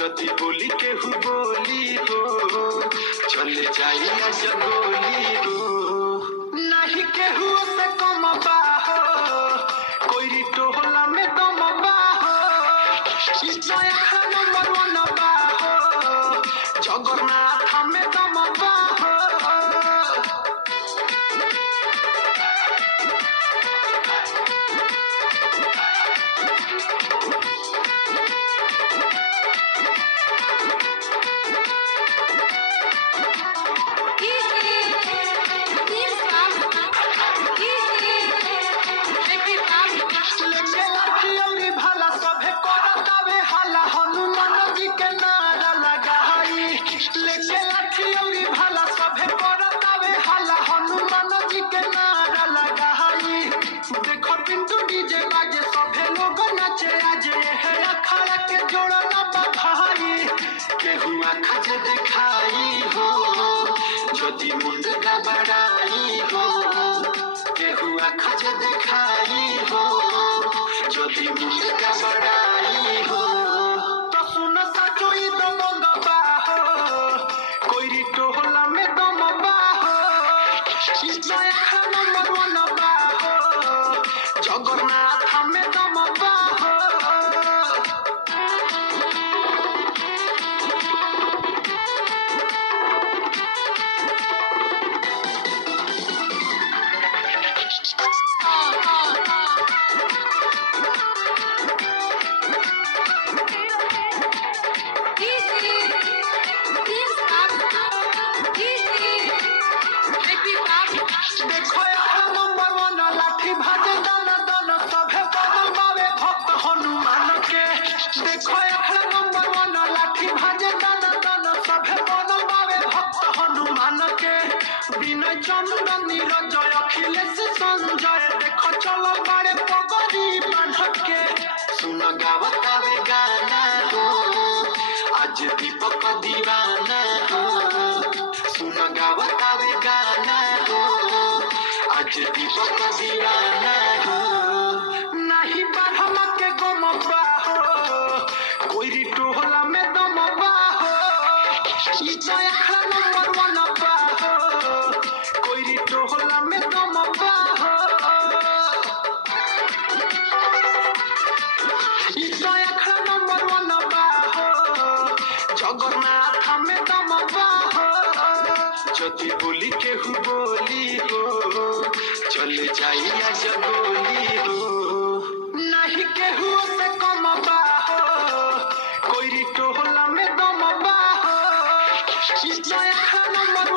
যদি বলি কেহু বলি গো চলে যাই আজ বলি গো नहीं केहू से कम बाहो कोई टोला में दम बाहो नंबर वन बाहो जगन्नाथ में दम बाहो देखो पिंटू डीजे बाजे सभे लोग नाचे आज है अखाड़ा के जोड़ा ना भाई केहू आँखा जे दिखाई हो जदि मुंड गबड़ाई हो केहू आँखा जे दिखाई हो जदि मुंड गबड़ाई हो तो सुन साचो ई दम बाहो कोई टोला में दम बाहो नंबर वन बाहो जगन्नाथ में दम बाहो देखो नंबर वन लाठी भाजे दाना दाना सभे बदल बावे भक्त हनुमान के देखो नंबर वन लाठी भाजे दाना दाना सभे बदल बावे भक्त हनुमान के विनय चंद्र नीरजय अखिलेश संजय देखो चलो बारे पगड़ी बांध के सुन गावतावे गाना हो आज दीपक दीवाना हो सुन गावतावे गाना हो आज दीपक दीवाना हो नहीं बारहम के गम बाहो कोई टोला में दम बाहो नंबर वन बाहो कोई टोला में दम बाहो नंबर वन बाहो जगन्नाथ में दम बाहो जदि बोली केहू बोली हो चले जाई आज बोली हो नहीं केहू से कम बाहो कोई टोला में दम बाहो नंबर